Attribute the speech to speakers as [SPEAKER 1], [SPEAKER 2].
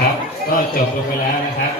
[SPEAKER 1] ครับ ก็จบลงไปแล้วนะครับ